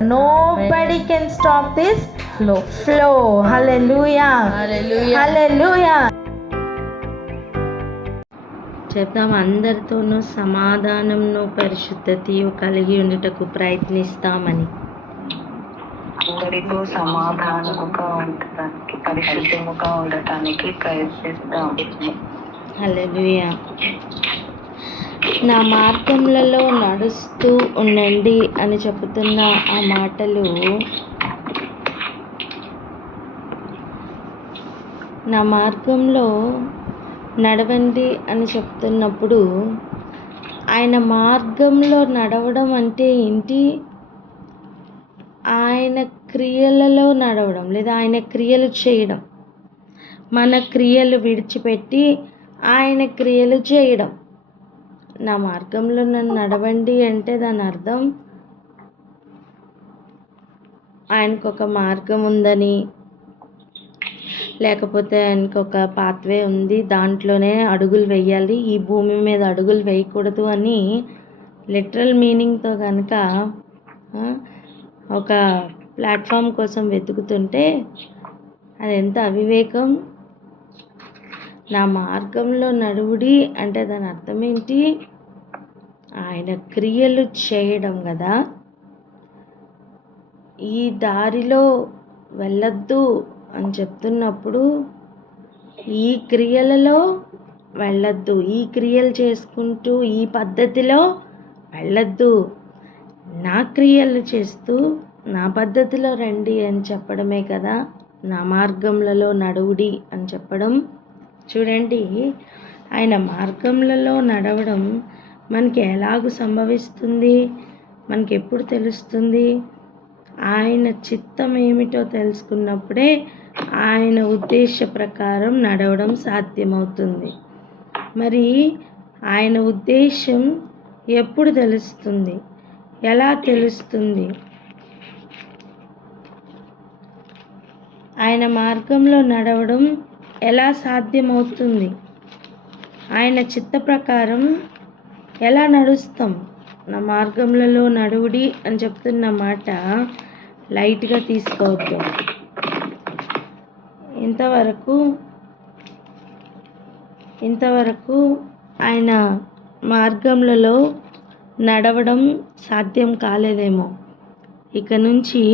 Nobody can stop this flow. Hallelujah. Hallelujah. చెప్తాం, అందరితోనూ సమాధానంను పరిశుద్ధతయు కలిగి ఉండుటకు ప్రయత్నిస్తామని. అందరితో సమాధానముగా ఉండటానికి, పరిశుద్ధముగా ఉండటానికి ప్రయత్నిస్తాం. హల్లెలూయా. నా మార్గములలో నడుస్తూ ఉండండి అని చెబుతున్న ఆ మాటలు, నా మార్గంలో నడవండి అని చెప్తున్నప్పుడు, ఆయన మార్గంలో నడవడం అంటే ఏంటి? ఆయన క్రియలలో నడవడం, లేదా ఆయన క్రియలు చేయడం. మన క్రియలు విడిచిపెట్టి ఆయన క్రియలు చేయడం. నా మార్గంలో నన్ను నడవండి అంటే దాని అర్థం ఆయనకు ఒక మార్గం ఉందని, లేకపోతే ఆయనకు ఒక పాత్వే ఉంది, దాంట్లోనే అడుగులు వేయాలి, ఈ భూమి మీద అడుగులు వేయకూడదు అని లిటరల్ మీనింగ్తో కనుక ఒక ప్లాట్ఫామ్ కోసం వెతుకుతుంటే అది ఎంత అవివేకం. నా మార్గంలో నడువుడి అంటే దాని అర్థం ఏంటి? ఆయన క్రియలు చేయడం కదా. ఈ దారిలో వెళ్ళొద్దు అని చెప్తున్నప్పుడు ఈ క్రియలలో వెళ్ళొద్దు, ఈ క్రియలు చేసుకుంటూ ఈ పద్ధతిలో వెళ్ళొద్దు, నా క్రియలు చేస్తూ నా పద్ధతిలో రండి అని చెప్పడమే కదా నా మార్గములలో నడువుడి అని చెప్పడం. చూడండి, ఆయన మార్గములలో నడవడం మనకి ఎలాగూ సంభవిస్తుంది, మనకి ఎప్పుడు తెలుస్తుంది? ఆయన చిత్తం ఏమిటో తెలుసుకున్నప్పుడే ఆయన ఉద్దేశ ప్రకారం నడవడం సాధ్యమవుతుంది. మరి ఆయన ఉద్దేశం ఎప్పుడు తెలుస్తుంది? ఎలా తెలుస్తుంది? ఆయన మార్గంలో నడవడం ఎలా సాధ్యమవుతుంది? ఆయన చిత్త ప్రకారం ఎలా నడుస్తాం? నా మార్గములలో నడువుడి అని చెప్తున్న మాట లైట్గా తీసుకోవద్దు. ఇంతవరకు ఆయన మార్గములలో నడవడం సాధ్యం కాలేదేమో. ఇక నుంచి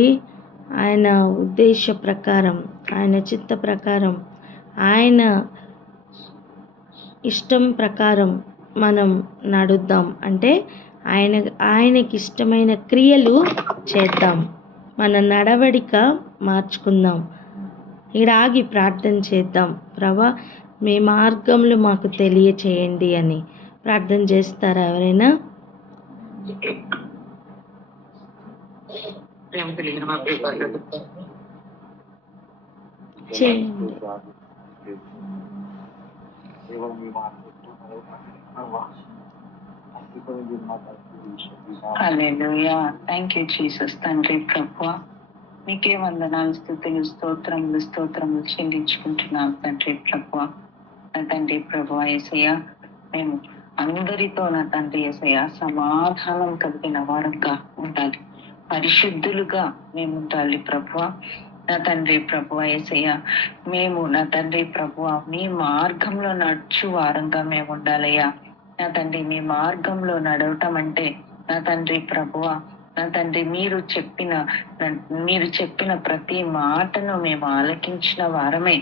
ఆయన ఉద్దేశ ప్రకారం, ఆయన చిత్త ప్రకారం, ఆయన ఇష్టం ప్రకారం మనం నడుద్దాం. అంటే ఆయనకి ఇష్టమైన క్రియలు చేద్దాం, మన నడవడిక మార్చుకుందాం. ఇక్కడ ఆగి ప్రార్థన చేద్దాం. ప్రభా, మీ మార్గంలో మాకు తెలియచేయండి అని ప్రార్థన చేస్తారా ఎవరైనా? చేయండి. హల్లెలూయా. Thank you Jesus. తండ్రి ప్రభువా, మీకే వందనాలు, స్తుతులు, స్తోత్రములు చెల్లించుకుంటున్నాం తండ్రి ప్రభువా. నా తండ్రి ప్రభువా యేసయ్యా, మేము అందరితో నా తండ్రి యేసయ్యా సమాధానం కలిగిన వారంగా ఉండాలి, పరిశుద్ధులుగా మేము ఉండాలి ప్రభువా. నా తండ్రి ప్రభువా యేసయ్యా, మేము నా తండ్రి ప్రభువా మీ మార్గంలో నడుచు వారంగా మేము ఉండాలయ్యా. నా తండ్రి మీ మార్గంలో నడవటం అంటే నా తండ్రి ప్రభువా, నా తండ్రి మీరు చెప్పిన ప్రతి మాటను మేము ఆలకించిన వారమే.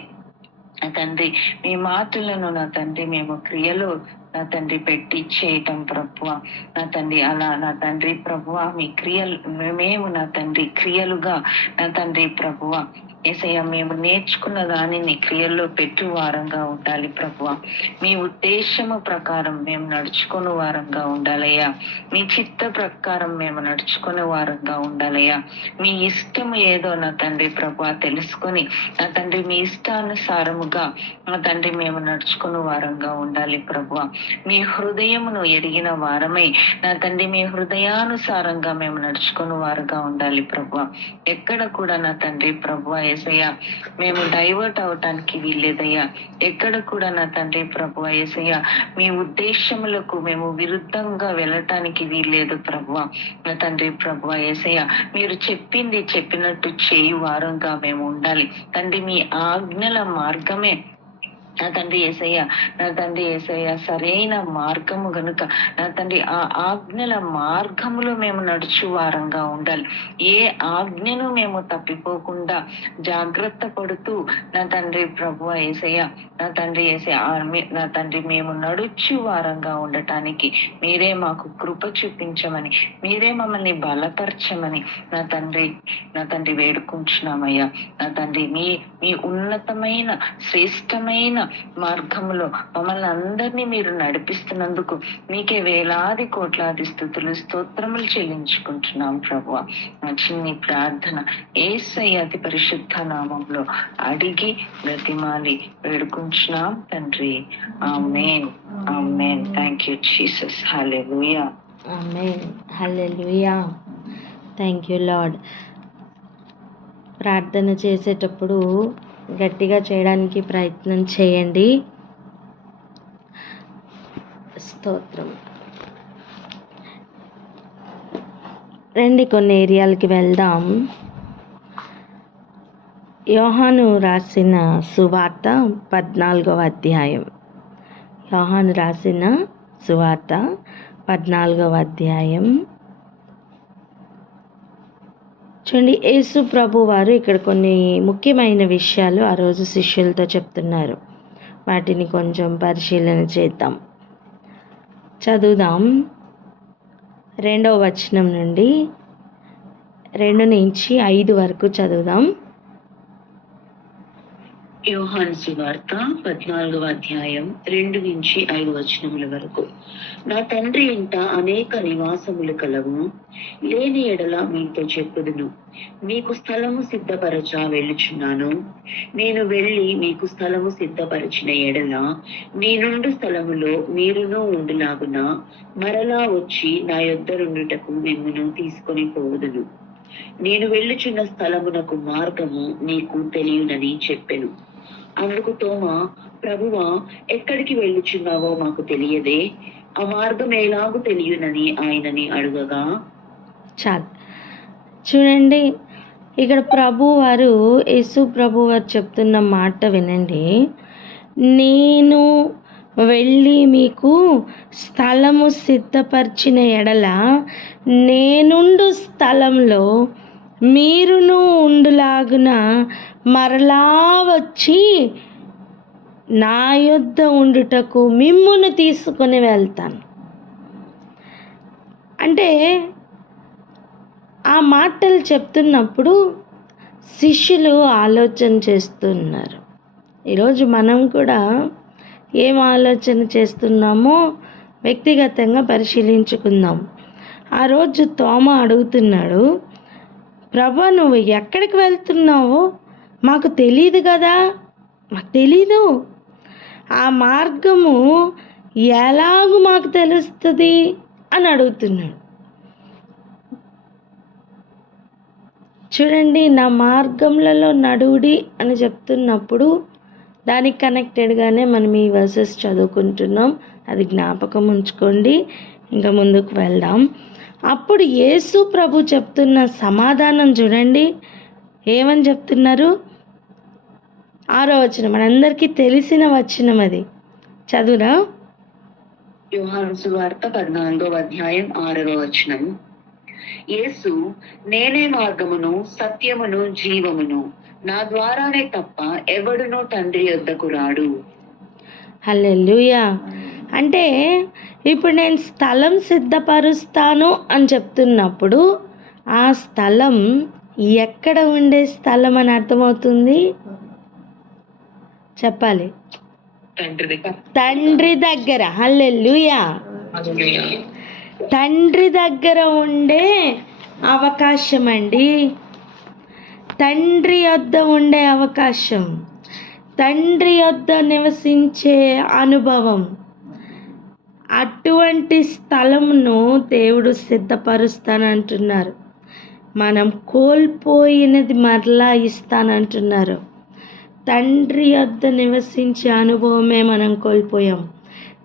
నా తండ్రి మీ మాటలను నా తండ్రి మేము క్రియలో నా తండ్రి పెట్టి చేయటం ప్రభువా. నా తండ్రి అలా నా తండ్రి ప్రభువా మీ క్రియలు మేము నా తండ్రి క్రియలుగా నా తండ్రి ప్రభువా యేసయ్య మేము నేర్చుకున్న దానిని క్రియల్లో పెట్టు వారంగా ఉండాలి ప్రభువా. మీ ఉద్దేశము ప్రకారం మేము నడుచుకునే వారంగా ఉండాలయ్యా. మీ చిత్త ప్రకారం మేము నడుచుకునే వారంగా ఉండాలయ్యా. మీ ఇష్టము ఏదో నా తండ్రి ప్రభువా తెలుసుకొని నా తండ్రి మీ ఇష్టానుసారముగా నా తండ్రి మేము నడుచుకునే వారంగా ఉండాలి ప్రభువా. మీ హృదయమును ఎరిగిన వారమై నా తండ్రి మీ హృదయానుసారంగా మేము నడుచుకుని వారుగా ఉండాలి ప్రభువా. ఎక్కడ కూడా నా తండ్రి ప్రభువా యేసయ్య మేము డైవర్ట్ అవటానికి వీల్లేదయ్యా. ఎక్కడ కూడా నా తండ్రి ప్రభువా యేసయ్య మీ ఉద్దేశములకు మేము విరుద్ధంగా వెళ్ళటానికి వీల్లేదు ప్రభువా. నా తండ్రి ప్రభువా యేసయ్య మీరు చెప్పింది చెప్పినట్టు చేయు వారంగా మేము ఉండాలి తండ్రి. మీ ఆజ్ఞల మార్గమే నా తండ్రి యేసయ్య, నా తండ్రి యేసయ్య సరైన మార్గము గనుక నా తండ్రి ఆ ఆజ్ఞల మార్గములో మేము నడుచు వారంగా ఉండాలి. ఏ ఆజ్ఞను మేము తప్పిపోకుండా జాగ్రత్త పడుతూ నా తండ్రి ప్రభువా యేసయ్య, నా తండ్రి యేసయ్య నా తండ్రి మేము నడుచు వారంగా ఉండటానికి మీరే మాకు కృప చూపించమని, మీరే మమ్మల్ని బలపరచమని నా తండ్రి వేడుకుంటున్నామయ్యా. నా తండ్రి మీ మీ ఉన్నతమైన శ్రేష్టమైన మార్గములో మమ్మల్ని అందరినీ మీరు నడిపిస్తున్నందుకు మీకే వేలాది కోట్లాది స్తుతులు స్తోత్రములు చెల్లించుకుంటున్నాం ప్రభువా. మా చిన్ని ప్రార్థన యేసయ్య అతి పరిశుద్ధ నామంలో అడిగి బ్రతిమాలి వేడుకుంటున్నాం తండ్రి. Amen, amen. Thank you Jesus. Hallelujah, amen, hallelujah. Thank you Lord. ప్రార్థన చేసేటప్పుడు గట్టిగా చేయడానికి ప్రయత్నం చేయండి. స్తోత్రం. రండి కొన్ని ఏరియాలకి వెళ్దాం. యోహాను రాసిన సువార్త 14వ అధ్యాయం. యోహాను రాసిన సువార్త 14వ అధ్యాయం. చూడండి, యేసు ప్రభు వారు ఇక్కడ కొన్ని ముఖ్యమైన విషయాలు ఆ రోజు శిష్యులతో చెప్తున్నారు. వాటిని కొంచెం పరిశీలన చేద్దాం. చదువుదాం. 2వ వచనం నుండి 2 నుంచి 5 వరకు చదువుదాం. యోహాను సువార్త 14వ అధ్యాయం 2 నుంచి 5 వచనముల వరకు. నా తండ్రి ఇంట అనేక నివాసములు కలవు, లేని ఎడల మీతో చెప్పుదును. మీకు స్థలము సిద్ధపరచ వెళ్ళుచున్నాను. నేను వెళ్ళి మీకు స్థలము సిద్ధపరచిన ఎడల మీ నుండి స్థలములో మీరును ఉండులాగున మరలా వచ్చి నా యొద్దరుండుటకు మిమ్మును తీసుకొని పోవుదును. నేను వెళ్ళుచున్న స్థలమునకు మార్గము నీకు తెలియనని చెప్పెను. అందుకు తోమా, ప్రభువా, ఎక్కడికి వెళ్ళుచున్నావో మాకు తెలియదే, ఆ మార్గం ఎలాగూ తెలియనని ఆయనని అడుగగా. చాలు. చూడండి, ఇక్కడ ప్రభువారు యేసు ప్రభువారు చెప్తున్న మాట వినండి. నేను వెళ్ళి మీకు స్థలము సిద్ధపరిచిన ఎడల నేనుండు స్థలంలో మీరును ఉండులాగున మరలా వచ్చి నా యొద్ద ఉండుటకు మిమ్మును తీసుకొని వెళ్తాను. అంటే ఆ మాటలు చెప్తున్నప్పుడు శిష్యులు ఆలోచన చేస్తున్నారు. ఈరోజు మనం కూడా ఏం ఆలోచన చేస్తున్నామో వ్యక్తిగతంగా పరిశీలించుకుందాం. ఆ రోజు తోమ అడుగుతున్నాడు, ప్రభా, నువ్వు ఎక్కడికి వెళ్తున్నావో మాకు తెలియదు కదా, మాకు తెలీదు, ఆ మార్గము ఎలాగూ మాకు తెలుస్తుంది అని అడుగుతున్నాడు. చూడండి, నా మార్గంలో నడువుడి అని చెప్తున్నప్పుడు దానికి కనెక్టెడ్గానే మనం ఈ వర్సెస్ చదువుకుంటున్నాం. అది జ్ఞాపకం ఉంచుకోండి. ఇంకా ముందుకు వెళ్దాం. అప్పుడు యేసు ప్రభు చెప్తున్న సమాధానం చూడండి, ఏమని చెప్తున్నారు. 6వ వచనం, మనందరికీ తెలిసిన వచనం, అది చదువురా. యోహాను సువార్త 14వ అధ్యాయం 6వ వచనం. యేసు, నేనే మార్గమును సత్యమును జీవమును, నా ద్వారానే తప్ప ఎవడునూ తండ్రి యొద్దకు రాడు. హల్లెలూయా. అంటే ఇప్పుడు నేను స్థలం సిద్ధపరుస్తాను అని చెప్తున్నప్పుడు ఆ స్థలం ఎక్కడ ఉండే స్థలం అని అర్థమవుతుంది? చెప్పాలి. తండ్రి దగ్గర. హల్లెలూయా. తండ్రి దగ్గర ఉండే అవకాశం అండి. తండ్రి యొద్ద ఉండే అవకాశం, తండ్రి యొద్ద నివసించే అనుభవం, అటువంటి స్థలమును దేవుడు సిద్ధపరుస్తానంటున్నారు. మనం కోల్పోయినది మరలా ఇస్తానంటున్నారు. తండ్రి యొద్ద నివసించే అనుభవమే మనం కోల్పోయాం.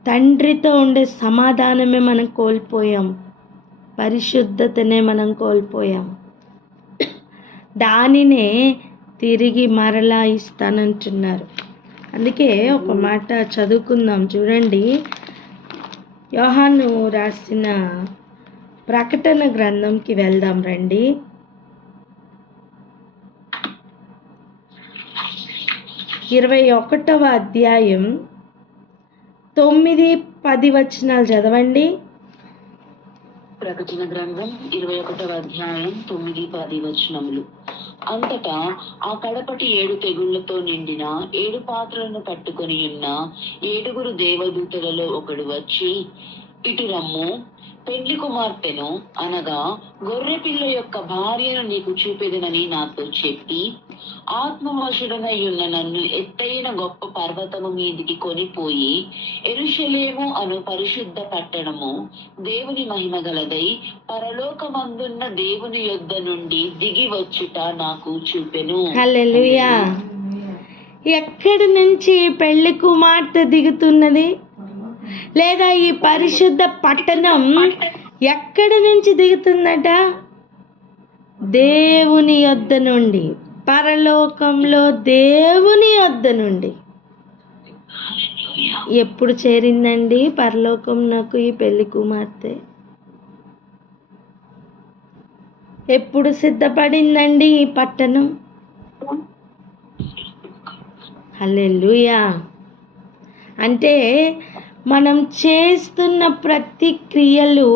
తండ్రితో ఉండే సమాధానమే మనం కోల్పోయాం. పరిశుద్ధతనే మనం కోల్పోయాం. దానినే తిరిగి మరలా ఇస్తానంటున్నారు. అందుకే ఒక మాట చదువుకుందాం చూడండి. యోహాను రాసిన ప్రకటన గ్రంథంకి వెళ్దాం రండి. 21వ అధ్యాయం 9-10 వచనాలు చదవండి. ప్రకటన గ్రంథం 21వ అధ్యాయం 9-10 వచనములు. అంతటా ఆ కడపటి 7 తెగుళ్లతో నిండిన 7 పాత్రలను పట్టుకొని ఉన్న 7 దేవదూతలలో ఒకడు వచ్చి, ఇటు రమ్ము, పెండ్లి కుమార్తెను అనగా గొర్రె పిల్ల యొక్క భార్యను నీకు చూపెదనని నాతో చెప్పి, ఆత్మవశుడనై ఉన్న నన్ను ఎత్తైన గొప్ప పర్వతము మీదికి కొనిపోయి యెరూషలేము అను పరిశుద్ధ పట్టణము దేవుని మహిమ గలదై పరలోకమందున్న దేవుని యొద్ద నుండి దిగి వచ్చుట నాకు చూపెను. హల్లెలూయా. ఎక్కడి నుంచి పెళ్లి కుమార్తె దిగుతున్నది? లేదా ఈ పరిశుద్ధ పట్టణం ఎక్కడి నుంచి దిగుతుందట? దేవుని యొద్ద నుండి, పరలోకంలో దేవుని యొద్ద నుండి. ఎప్పుడు చేరిందండి పరలోకంలోకి ఈ పెళ్లి కుమార్తె? ఎప్పుడు సిద్ధపడిందండి ఈ పట్టణం? హల్లెలూయా. అంటే మనం చేస్తున్న ప్రతి క్రియలు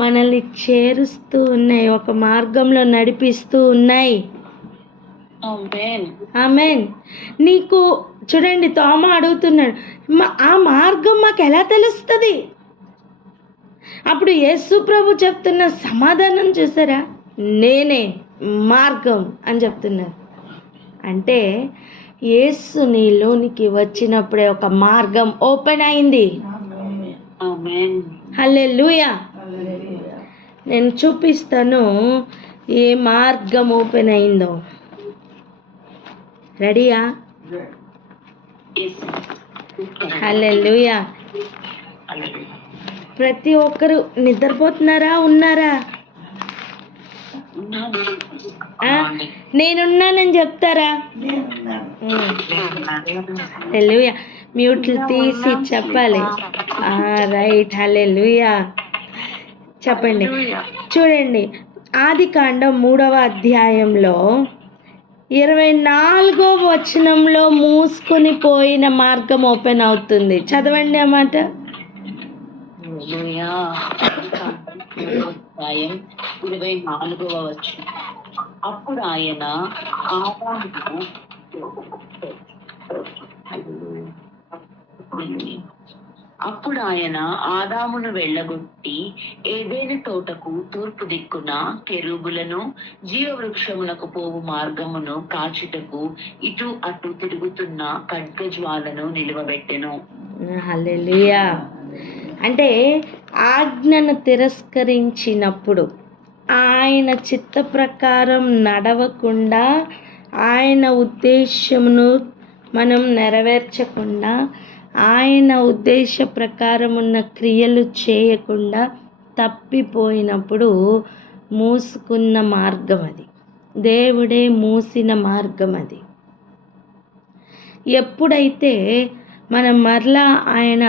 మనల్ని చేరుస్తూ ఉన్నాయి, ఒక మార్గంలో నడిపిస్తూ ఉన్నాయి. ఆమేన్. నీకు చూడండి, తోమ అడుగుతున్నాడు, ఆ మార్గం మాకు ఎలా తెలుస్తుంది? అప్పుడు యేసు ప్రభు చెప్తున్న సమాధానం చూసారా? నేనే మార్గం అని చెప్తున్నారు. అంటే యేసు నీలోనికి వచ్చినప్పుడే ఒక మార్గం ఓపెన్ అయింది. హల్లెలూయా. నేను చూపిస్తాను ఏ మార్గం ఓపెన్ అయిందో. రెడీయా? హల్లెలూయా. ప్రతి ఒక్కరు నిద్రపోతున్నారా, ఉన్నారా? నేనున్నానని చెప్తారా? హల్లెలూయా. మ్యూట్లు తీసి చెప్పాలి. రైట్. హల్లెలూయా. చెప్పండి. చూడండి, ఆదికాండం 3వ అధ్యాయంలో 24వ వచనంలో మూసుకొని పోయిన మార్గం ఓపెన్ అవుతుంది. చదవండి ఆ మాట. 24వ వచనం. అప్పుడు ఆయన ఆదామును వెళ్ళగొట్టి ఏదెను తోటకు తూర్పు దిక్కున కెరూబులను జీవవృక్షమునకు పోవు మార్గమును కాచుటకు ఇటు అటు తిరుగుతున్న ఖడ్గజ్వాలను నిలువబెట్టెను. హల్లెలూయా. అంటే ఆజ్ఞను తిరస్కరించినప్పుడు, ఆయన చిత్త ప్రకారం నడవకుండా, ఆయన ఉద్దేశమును మనం నెరవేర్చకుండా, ఆయన ఉద్దేశ ప్రకారం ఉన్న క్రియలు చేయకుండా తప్పిపోయినప్పుడు మూసుకున్న మార్గం అది. దేవుడే మూసిన మార్గం అది. ఎప్పుడైతే మనం మరలా ఆయన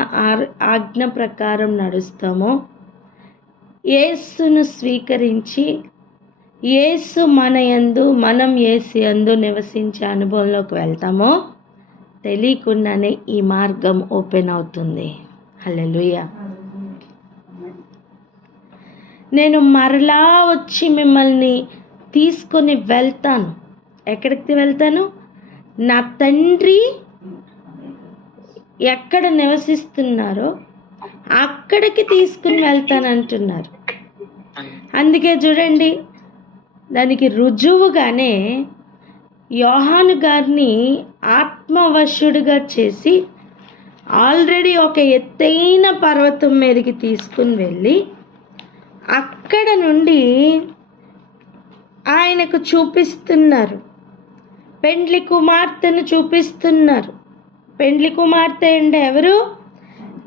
ఆజ్ఞ ప్రకారం నడుస్తామో, యేసును స్వీకరించి యేసు మన యందు, మనం యేసు యందు నివసించే అనుభవంలోకి వెళ్తామో, తెలియకుండానే ఈ మార్గం ఓపెన్ అవుతుంది. హల్లెలూయా. నేను మరలా వచ్చి మిమ్మల్ని తీసుకొని వెళ్తాను. ఎక్కడికి వెళ్తాను? నా తండ్రి ఎక్కడ నివసిస్తున్నారో అక్కడికి తీసుకుని వెళ్తానంటున్నారు. అందుకే చూడండి, దానికి రుజువుగానే యోహాను గారిని ఆత్మవశుడిగా చేసి ఆల్రెడీ ఒక ఎత్తైన పర్వతం మీదకి తీసుకుని వెళ్ళి అక్కడ నుండి ఆయనకు చూపిస్తున్నారు. పెండ్లి కుమార్తెను చూపిస్తున్నారు. పెండ్లి కుమార్తె అంటే ఎవరు?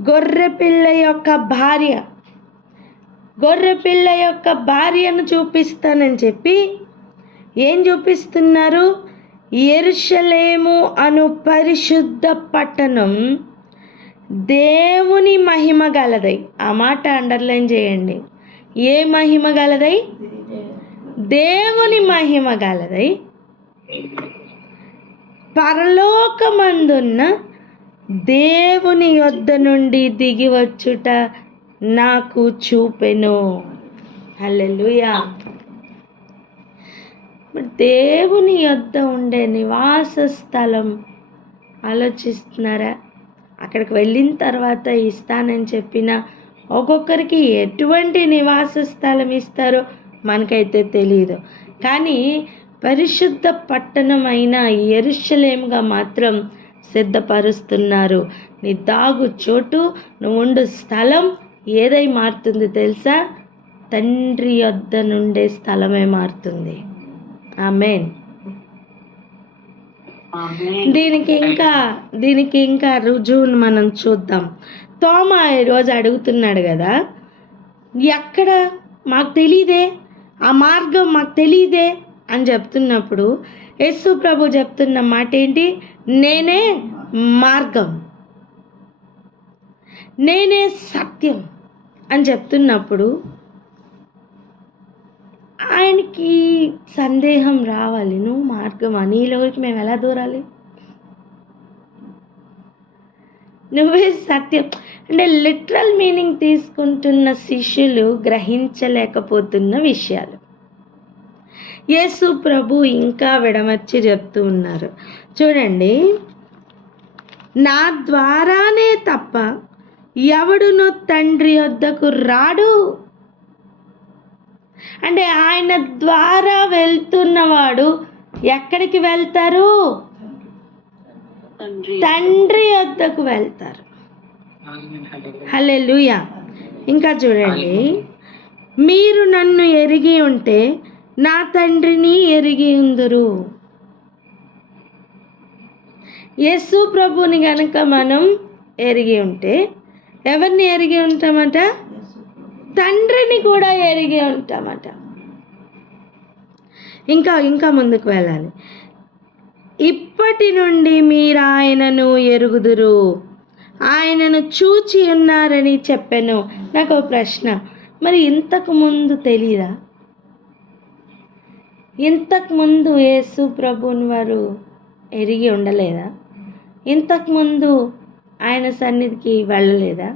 గొర్రెపిల్ల యొక్క భార్య. గొర్రెపిల్ల యొక్క భార్యను చూపిస్తానని చెప్పి ఏం చూపిస్తున్నారు? యెరూషలేము అను పరిశుద్ధ పట్టణం దేవుని మహిమ గలదై. ఆ మాట అండర్లైన్ చేయండి. ఏ మహిమ గలదై? దేవుని మహిమ గలదై పరలోకమందున్న దేవుని యొద్ద నుండి దిగి వచ్చుట నాకు చూపెను. హల్లెలూయా. దేవుని యొద్ద ఉండే నివాస స్థలం ఆలోచిస్తున్నారా? అక్కడికి వెళ్ళిన తర్వాత ఇస్తానని చెప్పిన ఒక్కొక్కరికి ఎటువంటి నివాస స్థలం ఇస్తారో మనకైతే తెలియదు. కానీ పరిశుద్ధ పట్టణం అయిన యెరూషలేముగా మాత్రం సిద్ధపరుస్తున్నారు. నీ దాగు చోటు, నువ్వు ఉండు స్థలం ఏదై మారుతుంది తెలుసా? తండ్రి యొద్ద నుండే స్థలమే మారుతుంది. ఆమేన్. దీనికి ఇంకా రుజువును మనం చూద్దాం. తోమా ఈరోజు అడుగుతున్నాడు కదా, ఎక్కడ మాకు తెలీదే, ఆ మార్గం మాకు తెలీదే అని చెప్తున్నప్పుడు యేసు ప్రభు చెప్తున్న మాట ఏంటి? నేనే మార్గం, నేనే సత్యం అని చెప్తున్నప్పుడు ఆయనకి సందేహం రావాలి. నువ్వు మార్గమా? నీలోకి మేము ఎలా దూరాలి? నువ్వే సత్యం అంటే లిటరల్ మీనింగ్ తీసుకుంటున్న శిష్యులు గ్రహించలేకపోతున్న విషయాలు యేసు ప్రభు ఇంకా విడమర్చి చెప్తూ ఉన్నారు. చూడండి, నా ద్వారానే తప్ప ఎవడునో తండ్రి వద్దకు రాడు. అంటే ఆయన ద్వారా వెళ్తున్నవాడు ఎక్కడికి వెళ్తారు? తండ్రి వద్దకు వెళ్తారు. హల్లెలూయా. ఇంకా చూడండి, మీరు నన్ను ఎరిగి ఉంటే నా తండ్రిని ఎరిగి ఉందురు. యేసు ప్రభుని గనక మనం ఎరిగి ఉంటే ఎవరిని ఎరిగి ఉంటామట? తండ్రిని కూడా ఎరిగి ఉంటామట. ఇంకా ముందుకు వెళ్ళాలి. ఇప్పటి నుండి మీరు ఆయనను ఎరుగుదురు, ఆయనను చూచి ఉన్నారని చెప్పాను. నాకు ఒక ప్రశ్న, మరి ఇంతకు ముందు తెలీదా? ఇంతకు ముందు యేసు ప్రభుని వారు ఎరిగి ఉండలేదా? ఇంతకుముందు ఆయన సన్నిధికి వెళ్ళలేదా?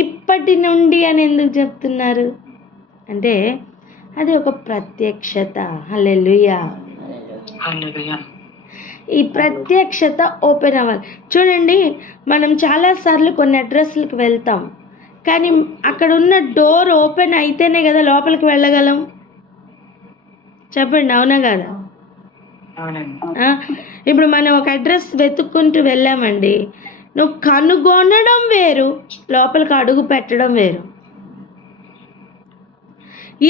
ఇప్పటి నుండి అని ఎందుకు చెప్తున్నారు అంటే అది ఒక ప్రత్యక్షత. హల్లెలూయా. ఈ ప్రత్యక్షత ఓపెన్ అవ్వాలి. చూడండి, మనం చాలాసార్లు కొన్ని అడ్రస్లకు వెళ్తాం, కానీ అక్కడ ఉన్న డోర్ ఓపెన్ అయితేనే కదా లోపలికి వెళ్ళగలం. చెప్పండి, అవునా కదా? ఇప్పుడు మనం ఒక అడ్రస్ వెతుక్కుంటూ వెళ్ళామండి, నువ్వు కనుగొనడం వేరు, లోపలికి అడుగు పెట్టడం వేరు.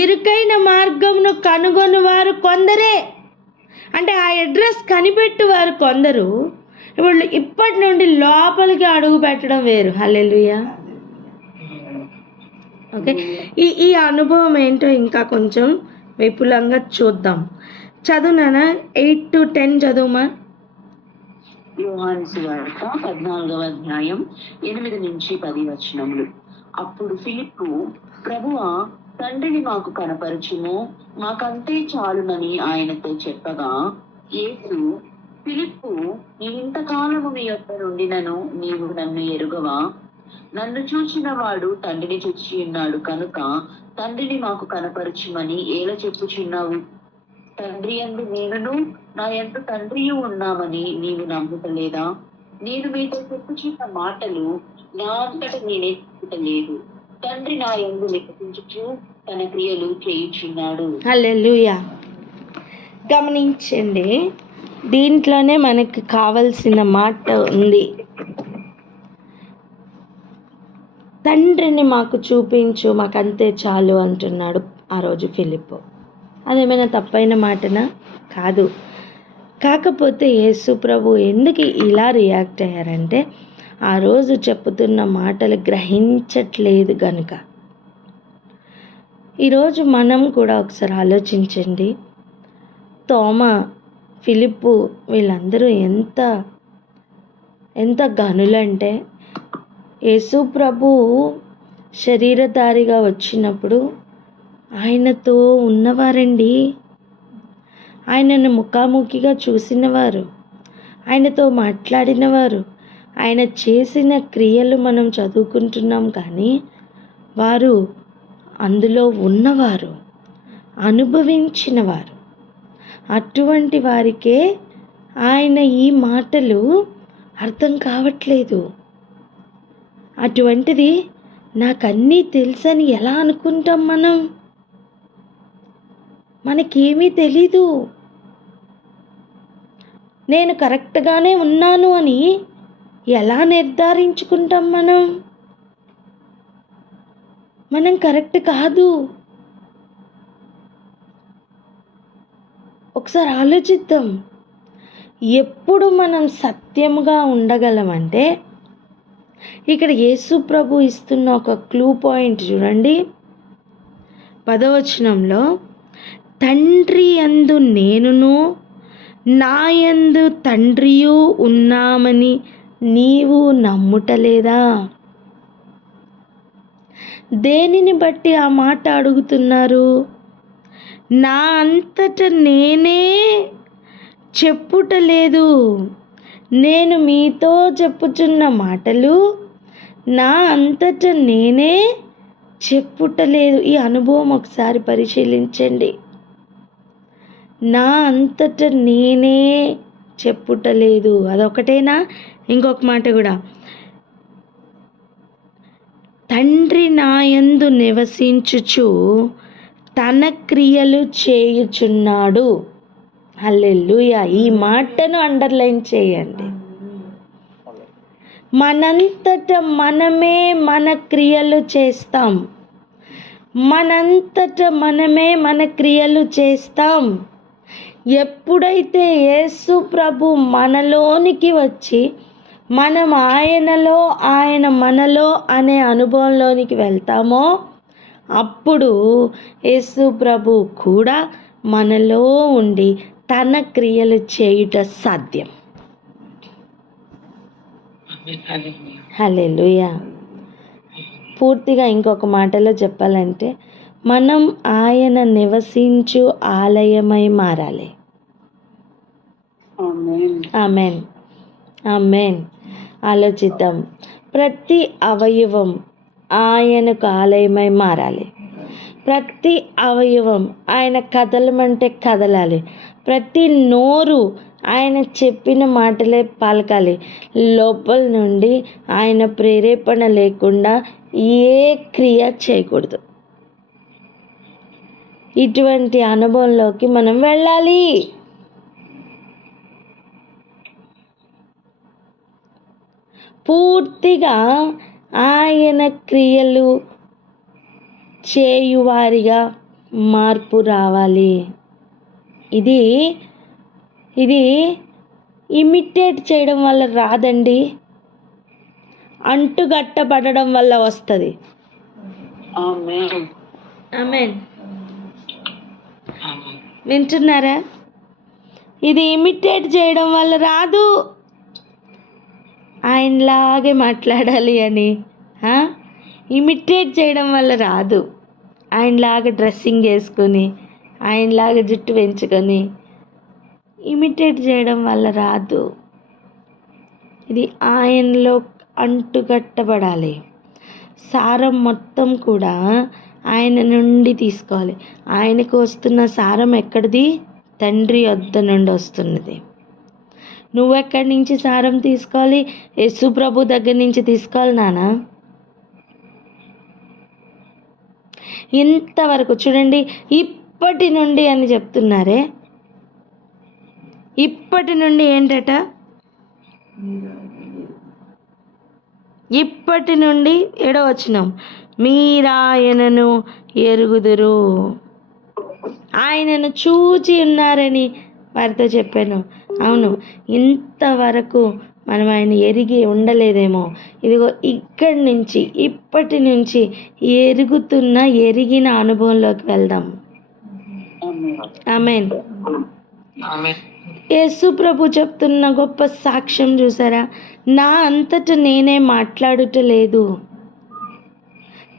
ఇరుకైన మార్గంను కనుగొని వారు కొందరే, అంటే ఆ అడ్రస్ కనిపెట్టువారు కొందరు. ఇప్పుడు ఇప్పటి నుండి లోపలికి అడుగు పెట్టడం వేరు. హల్లెలూయా. ఓకే, ఈ అనుభవం ఏంటో ఇంకా కొంచెం విపులంగా చూద్దాం. చదువునా 8 to 10 చదువుమా. యోహాను సువార్త 14వ అధ్యాయం 8 నుంచి 10 వచనములు. అప్పుడు ఫిలిప్పు, ప్రభువా, తండ్రిని మాకు కనపరచుము, మాకంతే చాలునని ఆయనతో చెప్పగా, యేసు, ఫిలిప్పు, నీవింతకాలము మీ యొద్ద నుండినను నీవు నన్ను ఎరుగవా? నన్ను చూచిన వాడు తండ్రిని చూచి ఉన్నాడు కనుక తండ్రిని మాకు కనపరచుమని ఏల చెప్పుచున్నావు? తండ్రి యందు నేనును నా యందు తండ్రియు ఉన్నామని నీవు నమ్ముతలేదా? నేను మీతో చెప్పుచున్న మాటలు నా అంతట నేనే చెప్పుటలేదు, తండ్రి నా యందు నివసించుచు తన క్రియలు చేయుచున్నాడు. హల్లెలూయా. గమనించండి, దీంట్లోనే మనకి కావలసిన మాట ఉంది. తండ్రిని మాకు చూపించు, మాకంతే చాలు అంటున్నాడు ఆ రోజు ఫిలిప్పు. అదేమైనా తప్పైన మాటనా? కాదు. కాకపోతే యేసు ప్రభు ఎందుకు ఇలా రియాక్ట్ అయ్యారంటే ఆ రోజు చెప్పుతున్న మాటలు గ్రహించట్లేదు గనుక. ఈరోజు మనం కూడా ఒకసారి ఆలోచించండి. తోమ, ఫిలిప్పు వీళ్ళందరూ ఎంత గనులంటే యేసు ప్రభు శరీరధారిగా వచ్చినప్పుడు ఆయనతో ఉన్నవారండి. ఆయనను ముఖాముఖిగా చూసినవారు, ఆయనతో మాట్లాడినవారు, ఆయన చేసిన క్రియలు మనం చదువుకుంటున్నాం. కానీ వారు అందులో ఉన్నవారు, అనుభవించినవారు. అటువంటి వారికే ఆయన ఈ మాటలు అర్థం కావట్లేదు. అటువంటిది నాకన్నీ తెలుసని ఎలా అనుకుంటాం మనం? మనకేమీ తెలీదు. నేను కరెక్ట్గానే ఉన్నాను అని ఎలా నిర్ధారించుకుంటాం మనం కరెక్ట్ కాదు. ఒకసారి ఆలోచిద్దాం. ఎప్పుడు మనం సత్యముగా ఉండగలమంటే ఇక్కడ యేసు ప్రభు ఇస్తున్న ఒక క్లూ పాయింట్ చూడండి. 10వ వచనంలో, తండ్రి యందు నేనును నా యందు తండ్రియు ఉన్నామని నీవు నమ్ముటలేదా? దేనిని బట్టి ఆ మాట అడుగుతున్నారు? నా అంతట నేనే చెప్పుటలేదు. నేను మీతో చెప్పుచున్న మాటలు నా అంతట నేనే చెప్పుటలేదు. ఈ అనుభవం ఒకసారి పరిశీలించండి. నా అంతట నేనే చెప్పుటలేదు. అదొకటేనా? ఇంకొక మాట కూడా, తండ్రి నా యందు నివసించుచు తన క్రియలు చేయుచున్నాడు. హల్లెలూయా. ఈ మాటను అండర్లైన్ చేయండి. మనంతట మనమే మన క్రియలు చేస్తాం. మనంతట మనమే మన క్రియలు చేస్తాం. ఎప్పుడైతే యేసు ప్రభు మనలోనికి వచ్చి మనం ఆయనలో, ఆయన మనలో అనే అనుభవంలోనికి వెళ్తామో అప్పుడు యేసు ప్రభు కూడా మనలో ఉండి తన క్రియలు చేయుట సాధ్యం. హల్లెలూయా. పూర్తిగా ఇంకొక మాటలో చెప్పాలంటే మనం ఆయన నివసించు ఆలయమై మారాలి. Amen, amen. ఆలోచిద్దాం. ప్రతి అవయవం ఆయనకు ఆలయమై మారాలి. ప్రతి అవయవం ఆయన కదలమంటే కదలాలి. ప్రతి నోరు ఆయన చెప్పిన మాటలే పలకాలి. లోపల నుండి ఆయన ప్రేరేపణ లేకుండా ఏ క్రియ చేయకూడదు. ఇటువంటి అనుభవంలోకి మనం వెళ్ళాలి. పూర్తిగా ఆయన క్రియలు చేయువారిగా మార్పు రావాలి. ఇది ఇమిటేట్ చేయడం వల్ల రాదండి, అంటుగట్టబడడం వల్ల వస్తుంది. ఆమేన్. వింటున్నారా? ఇది ఇమిటేట్ చేయడం వల్ల రాదు. ఆయనలాగే మాట్లాడాలి అని ఇమిటేట్ చేయడం వల్ల రాదు. ఆయనలాగా డ్రెస్సింగ్ వేసుకొని, ఆయనలాగా జుట్టు పెంచుకొని ఇమిటేట్ చేయడం వల్ల రాదు. ఇది ఆయనలో అంటుగట్టబడాలి. సారం మొత్తం కూడా ఆయన నుండి తీసుకోవాలి. ఆయనకు వస్తున్న సారం ఎక్కడిది? తండ్రి వద్ద నుండి వస్తున్నది. నువ్వెక్కడి నుంచి సారం తీసుకోవాలి? యేసు ప్రభు దగ్గర నుంచి తీసుకోవాలి నానా. ఇంతవరకు చూడండి, ఇప్పటి నుండి అని చెప్తున్నారే, ఇప్పటి నుండి ఏంటట? ఇప్పటి నుండి 7వ వచనం, మీరాయనను ఎరుగుదురు. ఆయనను చూచి ఉన్నారని వారితో చెప్పాను. అవును, ఇంతవరకు మనం ఆయన ఎరిగి ఉండలేదేమో. ఇదిగో ఇక్కడి నుంచి, ఇప్పటి నుంచి ఎరిగిన అనుభవంలోకి వెళ్దాం. ఆమేన్. యేసు ప్రభు చెప్తున్న గొప్ప సాక్ష్యం చూసారా? నా అంతట నేనే మాట్లాడుటలేదు,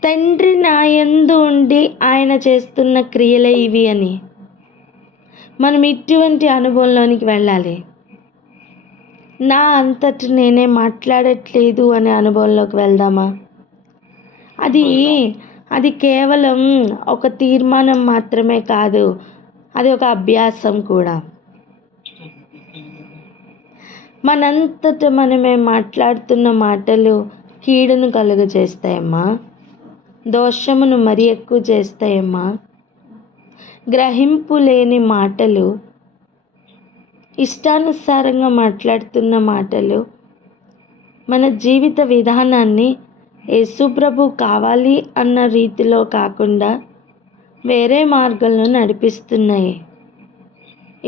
తండ్రి నా యందు ఉండి ఆయన చేస్తున్న క్రియలే ఇవి అని. మనం ఇటువంటి అనుభవంలోనికి వెళ్ళాలి. నా అంతట నేనే మాట్లాడట్లేదు అనే అనుభవంలోకి వెళ్దామా? అది కేవలం ఒక తీర్మానం మాత్రమే కాదు, అది ఒక అభ్యాసం కూడా. మనంతట మనమే మాట్లాడుతున్న మాటలు కీడును కలుగజేస్తాయమ్మా, దోషమును మరి ఎక్కువ చేస్తాయమ్మా. గ్రహింపు లేని మాటలు, ఇష్టానుసారంగా మాట్లాడుతున్న మాటలు మన జీవిత విధానాన్ని యేసుప్రభు కావాలి అన్న రీతిలో కాకుండా వేరే మార్గంలో నడిపిస్తున్నాయి.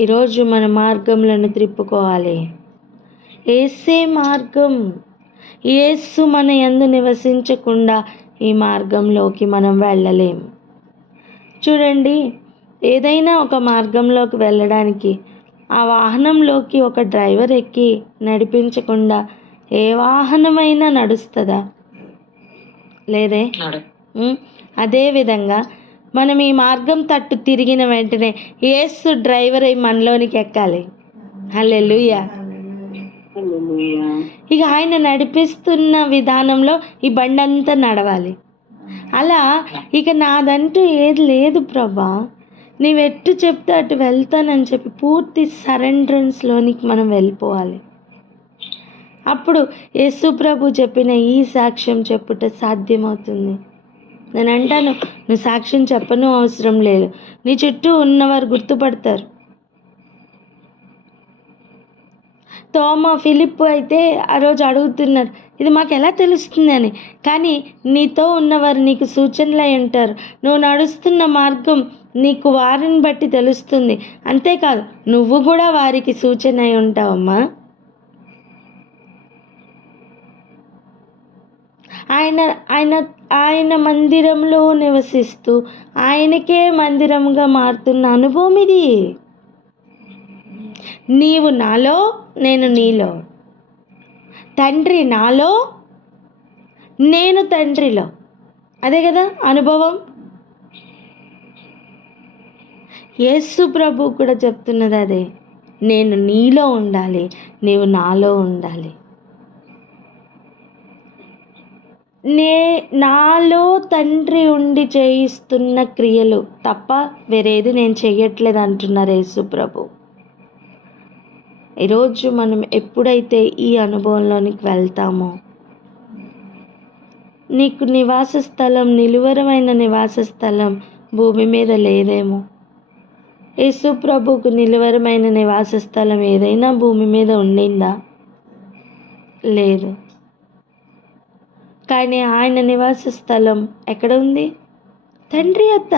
ఈరోజు మన మార్గంలను త్రిప్పుకోవాలి. యేసే మార్గం. యేసు మన యందు నివసించకుండా ఈ మార్గంలోకి మనం వెళ్ళలేం. చూడండి, ఏదైనా ఒక మార్గంలోకి వెళ్ళడానికి ఆ వాహనంలోకి ఒక డ్రైవర్ ఎక్కి నడిపించకుండా ఏ వాహనమైనా నడుస్తుందా? లేదే. అదేవిధంగా మనం ఈ మార్గం తట్టు తిరిగిన వెంటనే యేసు డ్రైవర్ అయి మనలోనికి ఎక్కాలి. హల్లెలూయా. ఇక ఆయన నడిపిస్తున్న విధానంలో ఈ బండి అంతా నడవాలి. అలా ఇక నాదంటూ ఏది లేదు ప్రభా, నీవెట్టు చెప్తే అటు వెళ్తానని చెప్పి పూర్తి సరెండరెన్స్లోనికి మనం వెళ్ళిపోవాలి. అప్పుడు యేసు ప్రభు చెప్పిన ఈ సాక్ష్యం చెప్పుట సాధ్యమవుతుంది. నేను అంటాను, నువ్వు సాక్ష్యం చెప్పను అవసరం లేదు, నీ చుట్టూ ఉన్నవారు గుర్తుపడతారు. తోమా, ఫిలిప్పు అయితే ఆ రోజు అడుగుతున్నారు, ఇది మాకు ఎలా తెలుస్తుంది అని. కానీ నీతో ఉన్నవారు నీకు సూచనలు అయి ఉంటారు. నువ్వు నడుస్తున్న మార్గం నీకు వారిని బట్టి తెలుస్తుంది. అంతేకాదు, నువ్వు కూడా వారికి సూచన అయి ఉంటావమ్మా. ఆయన మందిరంలో నివసిస్తూ ఆయనకే మందిరంగా మారుతున్న అనుభవం ఇది. నీవు నాలో, నేను నీలో, తండ్రి నాలో, నేను తండ్రిలో. అదే కదా అనుభవం. యేసు ప్రభు కూడా చెప్తున్నది అదే, నేను నీలో ఉండాలి, నీవు నాలో ఉండాలి. నాలో తండ్రి ఉండి చేయిస్తున్న క్రియలు తప్ప వేరేది నేను చెయ్యట్లేదు అంటున్నారు యేసు ప్రభు. ఈరోజు మనం ఎప్పుడైతే ఈ అనుభవంలోనికి వెళ్తామో, నీకు నివాస స్థలం, నిలువరమైన నివాస స్థలం భూమి మీద లేదేమో. యేసు ప్రభుకు నిలువరమైన నివాస స్థలం ఏదైనా భూమి మీద ఉండిందా? లేదు. కానీ ఆయన నివాస స్థలం ఎక్కడ ఉంది? తండ్రి యొద్ద.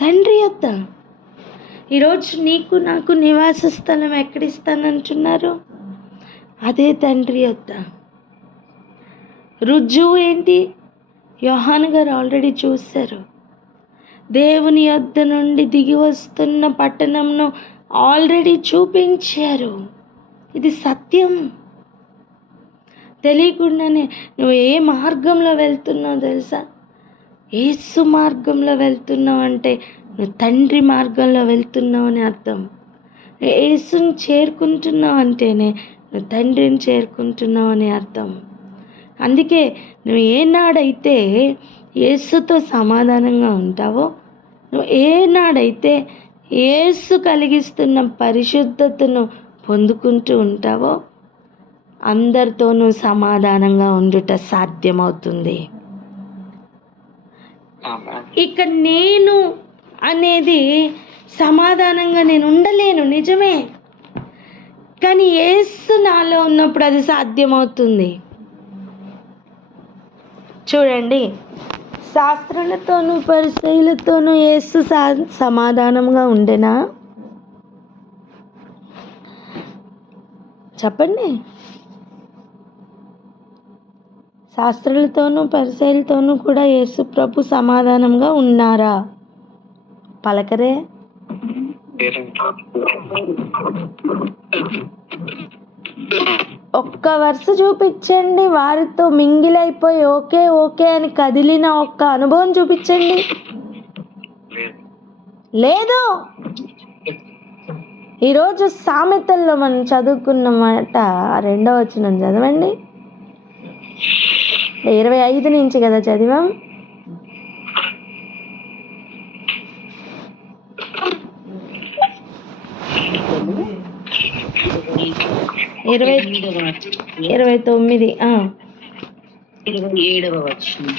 తండ్రి యొద్ద. ఈరోజు నీకు నాకు నివాస స్థలం ఎక్కడిస్తానంటున్నారు? అదే తండ్రి యొద్ద. రుజువు ఏంటి? యోహాను గారు ఆల్రెడీ చూశారు. దేవుని యొద్ద నుండి దిగి వస్తున్న పట్టణంను ఆల్రెడీ చూపించారు. ఇది సత్యం. తెలియకుండానే నువ్వు ఏ మార్గంలో వెళ్తున్నావు తెలుసా? యేసు మార్గంలో వెళ్తున్నావు అంటే నువ్వు తండ్రి మార్గంలో వెళ్తున్నావు అని అర్థం. యేసుని చేరుకుంటున్నావు అంటేనే నువ్వు తండ్రిని చేరుకుంటున్నావు అని అర్థం. అందుకే నువ్వు ఏనాడైతే యేసుతో సమాధానంగా ఉంటావో, నువ్వు ఏనాడైతే యేసు కలిగిస్తున్న పరిశుద్ధతను పొందుకుంటూ ఉంటావో, అందరితోనూ సమాధానంగా ఉండుట సాధ్యమవుతుంది. ఇక నేను అనేది సమాధానంగా నేను ఉండలేను, నిజమే. కానీ యేసు నాలో ఉన్నప్పుడు అది సాధ్యమవుతుంది. చూడండి, శాస్త్రులతోనూ పరిసయ్యులతోనూ యేసు సమాధానంగా ఉండెనా? చెప్పండి. శాస్త్రులతోనూ పరిసయ్యులతోనూ కూడా యేసు ప్రభు సమాధానంగా ఉన్నారా? పలకరే. ఒక్క వరుస చూపించండి, వారితో మింగిల్ అయిపోయి ఓకే ఓకే అని కదిలిన ఒక్క అనుభవం చూపించండి. లేదు. ఈరోజు సామెతల్లో మనం చదువుకున్న మాట 2వ వచనం చదవండి. 25 నుంచి కదా చదివాం. ఇరవై 29 27వ వచనం.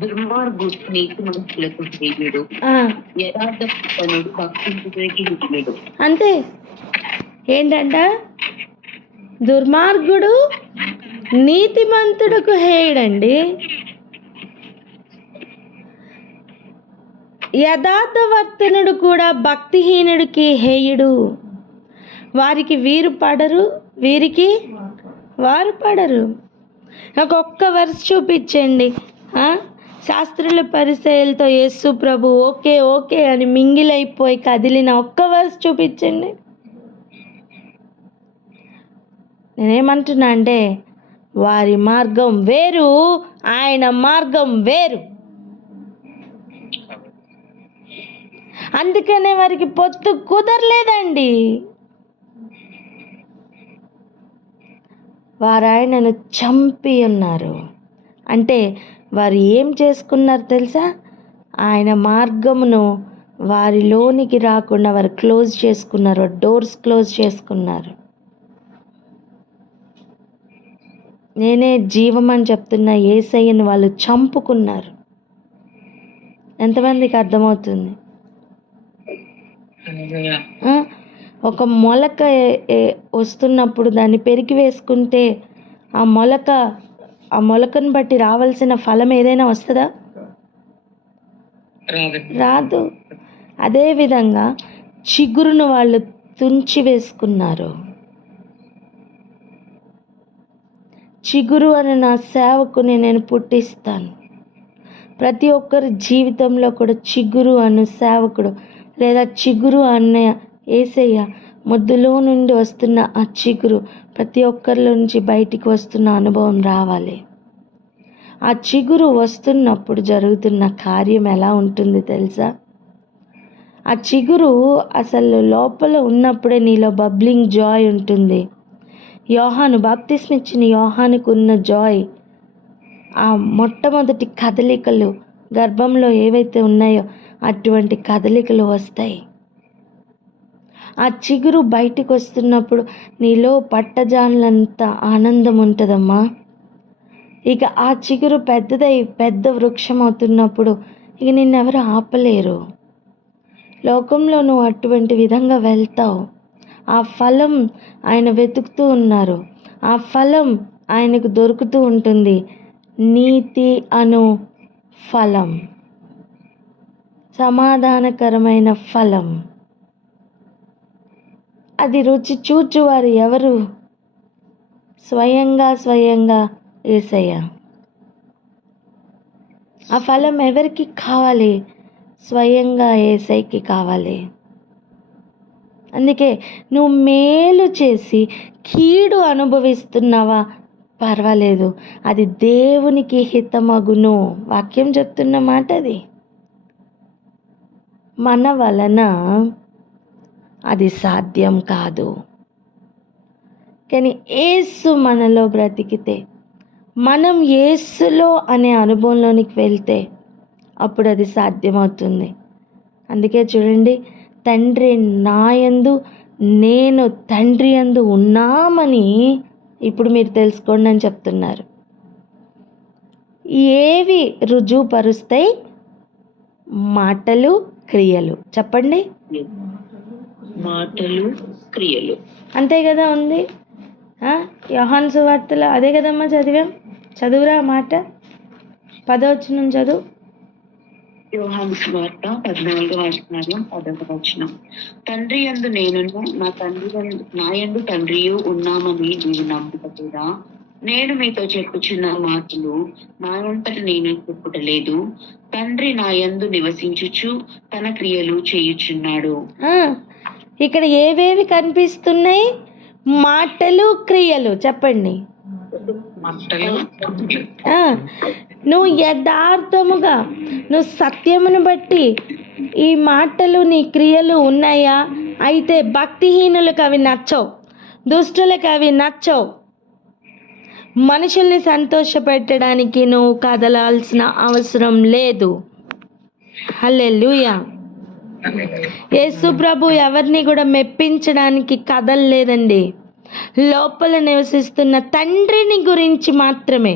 దుర్మార్గుడు నీతిమంతులకు హేయుడు, యథార్థపరుడు భక్తునికి హితుడు. అంతే. ఏంటంట? దుర్మార్గుడు నీతిమంతుడుకు హేయుడండి, యథార్థవర్తనుడు కూడా భక్తిహీనుడికి హేయుడు. వారికి వీరు పడరు, వీరికి వారు పడరు. నాకు ఒక్క వర్స్ చూపించండి. శాస్త్రుల పరిచయాలతో యేసు ప్రభు ఓకే ఓకే అని మింగిల్ అయిపోయి కదిలిన ఒక్క వర్స్ చూపించండి. నేనేమంటున్నా అంటే, వారి మార్గం వేరు, ఆయన మార్గం వేరు. అందుకనే వారికి పొత్తు కుదరలేదండి. వారు ఆయనను చంపి ఉన్నారు. అంటే వారు ఏం చేసుకున్నారు తెలుసా? ఆయన మార్గమును వారిలోనికి రాకుండా వారు క్లోజ్ చేసుకున్నారు, డోర్స్ క్లోజ్ చేసుకున్నారు. నేనే జీవం అని చెప్తున్న యేసయ్యను వాళ్ళు చంపుకున్నారు. ఎంతమందికి అర్థమవుతుంది? ఒక మొలక వస్తున్నప్పుడు దాన్ని పెరికి వేసుకుంటే ఆ మొలకను బట్టి రావాల్సిన ఫలం ఏదైనా వస్తుందా? రాదు. అదేవిధంగా చిగురును వాళ్ళు తుంచి వేసుకున్నారు. చిగురు అని నా సేవకుని నేను పుట్టిస్తాను. ప్రతి ఒక్కరి జీవితంలో కూడా చిగురు అను సేవకుడు లేదా చిగురు అన్న యేసయ్య ముద్దులో నుండి వస్తున్న ఆ చిగురు ప్రతి ఒక్కరిలో నుంచి బయటికి వస్తున్న అనుభవం రావాలి. ఆ చిగురు వస్తున్నప్పుడు జరుగుతున్న కార్యం ఎలా ఉంటుంది తెలుసా? ఆ చిగురు అసలు లోపల ఉన్నప్పుడే నీలో బబ్లింగ్ జాయ్ ఉంటుంది. యోహాను బాప్తిస్మ ఇచ్చిన యోహానుకు ఉన్న జాయ్, ఆ మొట్టమొదటి కదలికలు గర్భంలో ఏవైతే ఉన్నాయో అటువంటి కదలికలు వస్తాయి. ఆ చిగురు బయటికి వస్తున్నప్పుడు నీలో పట్టజాన్లంత ఆనందం ఉంటుందమ్మా. ఇక ఆ చిగురు పెద్ద వృక్షం అవుతున్నప్పుడు ఇక నిన్నెవరు ఆపలేరు. లోకంలో నువ్వు అటువంటి విధంగా వెళ్తావు. ఆ ఫలం ఆయన వెతుకుతూ ఉన్నారు. ఆ ఫలం ఆయనకు దొరుకుతూ ఉంటుంది. నీతి అను ఫలం, సమాధానకరమైన ఫలం. అది రుచి చూచువారు ఎవరు? స్వయంగా యేసయ్య. ఆ ఫలం ఎవరికి కావాలి? స్వయంగా యేసయ్యకి కావాలి. అందుకే నువ్వు మేలు చేసి కీడు అనుభవిస్తున్నావా? పర్వాలేదు, అది దేవునికి హితమగును. వాక్యం చెప్తున్న మాట అది. మన వలన అది సాధ్యం కాదు. కానీ యేసు మనలో బ్రతికితే, మనం యేసులో అనే అనుభవంలోనికి వెళ్తే అప్పుడు అది సాధ్యమవుతుంది. అందుకే చూడండి, తండ్రి నాయందు నేను తండ్రి యందు ఉన్నామని ఇప్పుడు మీరు తెలుసుకోండి అని చెప్తున్నారు. ఏవి రుజువుపరుస్తాయి? మాటలు, క్రియలు. చెప్పండి. మాటలు, క్రియలు. అంతే కదా ఉంది. యోహాను సువార్తలో అదే కదమ్మా చదివాం. చదువురా మాట 10వ వచనం చదువు. యోహాను సువార్త 14వ అధ్యాయం 10వ వచనం. తండ్రి యందు నేనును నా యందు తండ్రియు ఉన్నామని నీవు నమ్ముటలేదా? నేను మీతో చెప్పుచున్న మాటలు నా అంతట నేను చెప్పుటలేదు. తండ్రి నా యందు నివసించుచు తన క్రియలు చేయుచున్నాడు. ఇక్కడ ఏవేవి కనిపిస్తున్నాయి? మాటలు, క్రియలు. చెప్పండి. నువ్వు యథార్థముగా, నువ్వు సత్యమును బట్టి ఈ మాటలు నీ క్రియలు ఉన్నాయా? అయితే భక్తిహీనులకు అవి నచ్చవు, దుష్టులకు అవి నచ్చవు. మనుషుల్ని సంతోషపెట్టడానికి నువ్వు కదలాల్సిన అవసరం లేదు. హల్లెలూయా. యేసు ప్రభు ఎవరిని కూడా మెప్పించడానికి కదలలేదండి. లోపల నివసిస్తున్న తండ్రిని గురించి మాత్రమే.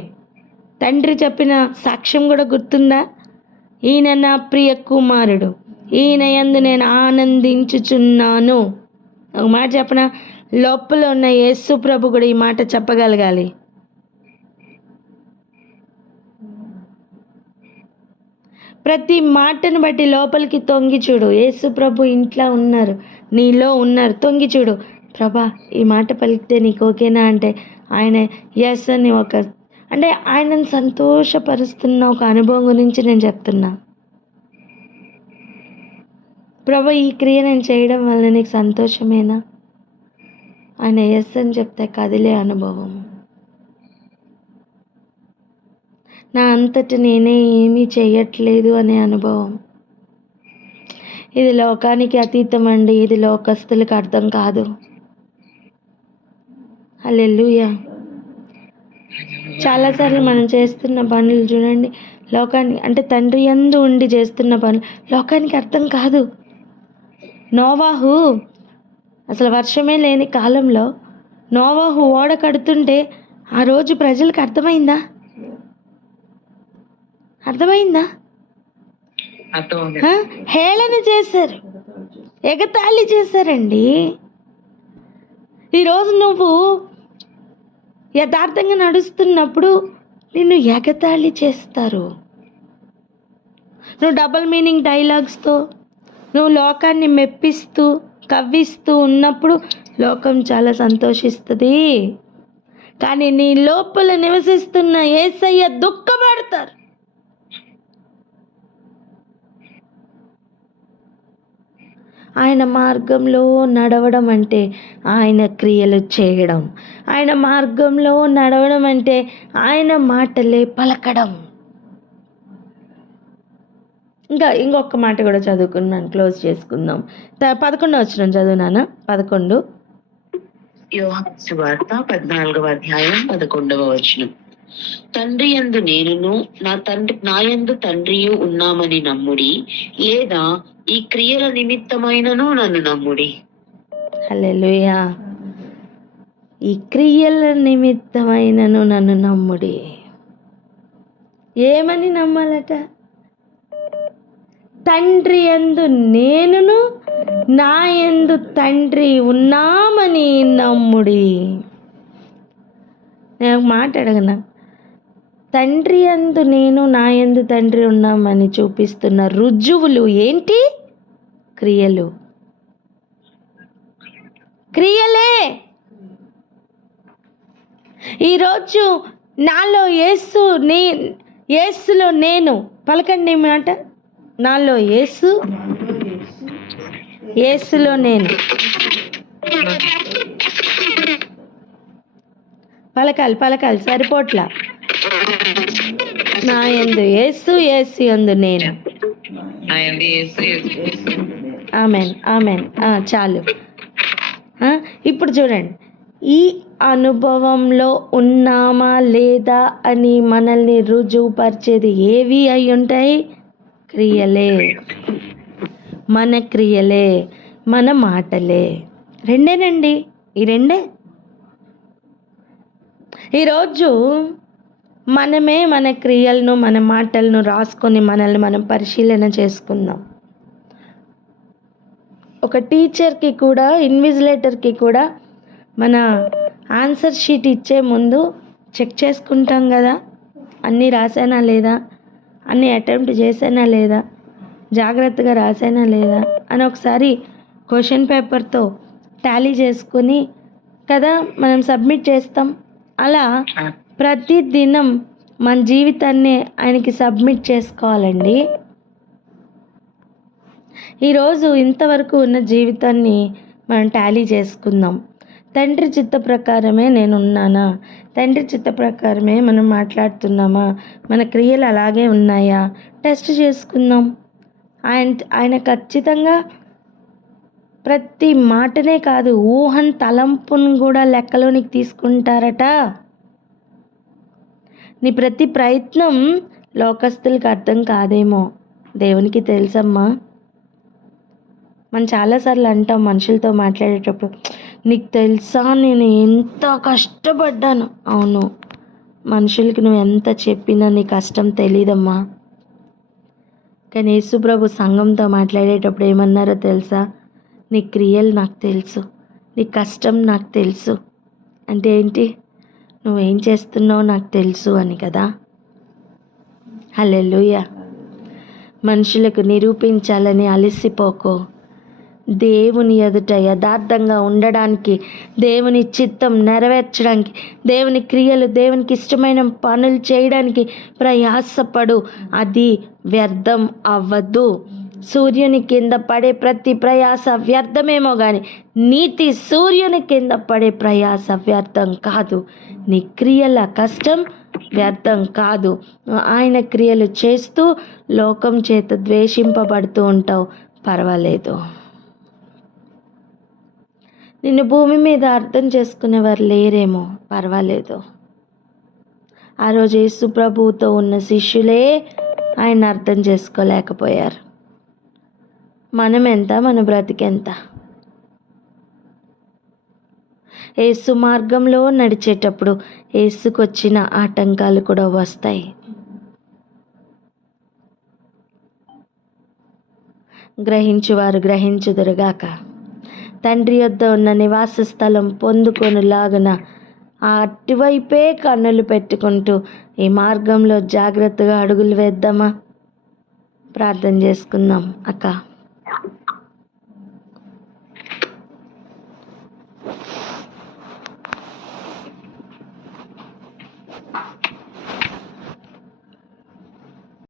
తండ్రి చెప్పిన సాక్ష్యం కూడా గుర్తుందా? ఈయన నా ప్రియ కుమారుడు, ఈయన యందు నేను ఆనందించుచున్నాను. ఒక మాట చెప్పనా? లోపల ఉన్న యేసు ప్రభు కూడా ఈ మాట చెప్పగలగాలి. ప్రతి మాటను బట్టి లోపలికి తొంగి చూడు. యేసు ప్రభు ఇంట్లో ఉన్నారు, నీలో ఉన్నారు. తొంగి చూడు. ప్రభా, ఈ మాట పలికితే నీకు ఓకేనా అంటే ఆయన ఎస్ అని అంటే ఆయనను సంతోషపరుస్తున్న ఒక అనుభవం గురించి నేను చెప్తున్నా. ప్రభా, ఈ క్రియ నేను చేయడం వల్ల నీకు సంతోషమేనా? ఆయన ఎస్ అని చెప్తే కదిలే అనుభవం. నా అంతటి నేనే ఏమీ చేయట్లేదు అనే అనుభవం. ఇది లోకానికి అతీతం అండి. ఇది లోకస్తులకు అర్థం కాదు. హల్లెలూయా. చాలాసార్లు మనం చేస్తున్న పనులు చూడండి, లోకానికి అంటే తండ్రి యందు ఉండి చేస్తున్న పనులు లోకానికి అర్థం కాదు. నోవాహు అసలు వర్షమే లేని కాలంలో నోవాహు ఓడ కడుతుంటే ఆ రోజు ప్రజలకు అర్థమైందా? హేళన చేశారు, ఎగతాళి చేశారండి. ఈరోజు నువ్వు యథార్థంగా నడుస్తున్నప్పుడు నిన్ను ఎగతాళి చేస్తారు. నువ్వు డబుల్ మీనింగ్ డైలాగ్స్తో నువ్వు లోకాన్ని మెప్పిస్తూ కవ్విస్తూ ఉన్నప్పుడు లోకం చాలా సంతోషిస్తుంది. కానీ నీ లోపల నివసిస్తున్న యేసయ్య దుఃఖపడతారు. ఆయన మార్గంలో నడవడం అంటే ఆయన క్రియలు చేయడం. ఆయన మార్గంలో నడవడం అంటే ఆయన మాటలే పలకడం. ఇంకొక మాట కూడా చదువుకున్నాను, క్లోజ్ చేసుకుందాం. 11వ వచనం చదువునానా? 11. యోహాను సువార్త 14వ అధ్యాయం 11వ వచనం. తండ్రి యందు నేనును నా యందు తండ్రియు ఉన్నామని నమ్ముడి, లేదా ఈ క్రియల నిమిత్తమైనను నన్ను నమ్ముడి. హల్లెలూయా. ఈ క్రియల నిమిత్తమైనను నన్ను నమ్ముడి. ఏమని నమ్మాలట? తండ్రి యందు నేనును నా యందు తండ్రి ఉన్నామని నమ్ముడి. నేను ఒక మాట అడగనా? తండ్రి యందు నేను నా యందు తండ్రి ఉన్నామని చూపిస్తున్న రుజువులు ఏంటి? క్రియలే. ఈరోజు నాలో యేసు, యేసులో నేను. పలకండి మాట. నాలో యేసు, యేసులో నేను. పలకాలి సరిపోట్లా. నా యందు యేసు, యేసు యందు నేను. ఆమెన్. చాలు. ఇప్పుడు చూడండి, ఈ అనుభవంలో ఉన్నామా లేదా అని మనల్ని రుజువుపరిచేది ఏవి అయి ఉంటాయి? క్రియలే. మన క్రియలే, మన మాటలే. రెండేనండి, ఈ రెండే. ఈరోజు మనమే మన క్రియలను, మన మాటలను రాసుకొని మనల్ని మనం పరిశీలన చేసుకుందాం. ఒక టీచర్కి కూడా, ఇన్విజిలేటర్కి కూడా మన ఆన్సర్ షీట్ ఇచ్చే ముందు చెక్ చేసుకుంటాం కదా, అన్నీ రాసానా లేదా, అన్నీ అటెంప్ట్ చేసానా లేదా, జాగ్రత్తగా రాసానా లేదా అని ఒకసారి క్వశ్చన్ పేపర్తో టాలీ చేసుకుని కదా మనం సబ్మిట్ చేస్తాం. అలా ప్రతి దినం మన జీవితాన్ని ఆయనకి సబ్మిట్ చేసుకోవాలండి. ఈరోజు ఇంతవరకు ఉన్న జీవితాన్ని మనం టాలీ చేసుకుందాం. తండ్రి చిత్త ప్రకారమే నేను ఉన్నానా, తండ్రి చిత్త ప్రకారమే మనం మాట్లాడుతున్నామా, మన క్రియలు అలాగే ఉన్నాయా టెస్ట్ చేసుకుందాం. ఆయన ఖచ్చితంగా ప్రతి మాటనే కాదు, ఊహన్ తలంపును కూడా లెక్కలోనికి తీసుకుంటారట. నీ ప్రతి ప్రయత్నం లోకస్తులకు అర్థం కాదేమో, దేవునికి తెలుసమ్మా. మనం చాలాసార్లు అంటాం మనుషులతో మాట్లాడేటప్పుడు, నీకు తెలుసా నేను ఎంత కష్టపడ్డాను. అవును, మనుషులకి నువ్వు ఎంత చెప్పినా నీ కష్టం తెలీదమ్మా. కానీ యేసుప్రభు సంఘంతో మాట్లాడేటప్పుడు ఏమన్నారో తెలుసా, నీ క్రియలు నాకు తెలుసు, నీ కష్టం నాకు తెలుసు. అంటే ఏంటి, నువ్వేం చేస్తున్నావు నాకు తెలుసు అని కదా. హల్లెలూయా. మనుషులకు నిరూపించాలని అలసిపోకో. దేవుని ఎదుట యథార్థంగా ఉండడానికి, దేవుని చిత్తం నెరవేర్చడానికి, దేవుని క్రియలు, దేవునికి ఇష్టమైన పనులు చేయడానికి ప్రయాసపడు. అది వ్యర్థం అవ్వదు. సూర్యుని కింద పడే ప్రతి ప్రయాస వ్యర్థమేమో కానీ నీతి సూర్యుని కింద పడే ప్రయాస వ్యర్థం కాదు. నీ క్రియల కష్టం వ్యర్థం కాదు. ఆయన క్రియలు చేస్తూ లోకం చేత ద్వేషింపబడుతూ ఉంటావు, పర్వాలేదు. నిన్ను భూమి మీద అర్థం చేసుకునేవారు లేరేమో, పర్వాలేదు. ఆ రోజు యేసు ప్రభువుతో ఉన్న శిష్యులే ఆయన అర్థం చేసుకోలేకపోయారు. మనం ఎంత, మన బ్రతికెంత? యేసు మార్గంలో నడిచేటప్పుడు యేసుకొచ్చిన ఆటంకాలు కూడా వస్తాయి. గ్రహించువారు గ్రహించుదురుగాక. తండ్రి యొద్ద ఉన్న నివాస స్థలం పొందుకొనులాగున అటువైపే కన్నులు పెట్టుకుంటూ ఈ మార్గంలో జాగ్రత్తగా అడుగులు వేద్దామా? ప్రార్థన చేసుకుందాం అక్క.